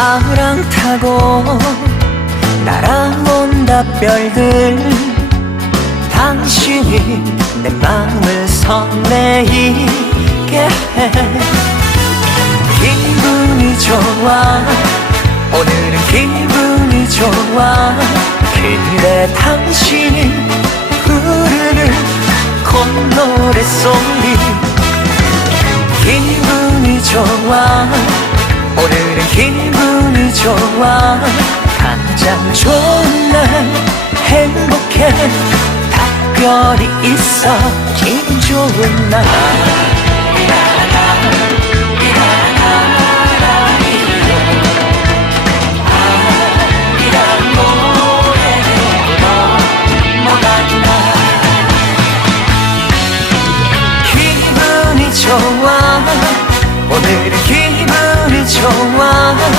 파랑 타고 날아온다 별들. 당신이 내 마음을 설레이게 해. 기분이 좋아. 오늘은 기분이 좋아. 그래 당신이 부르는 콧노래 소리 기분이 좋아. 오늘은 좋아 가장 좋은 날 행복해. 닭거리 있어. 기분 좋은 날. 기분이 좋아. 오늘은 기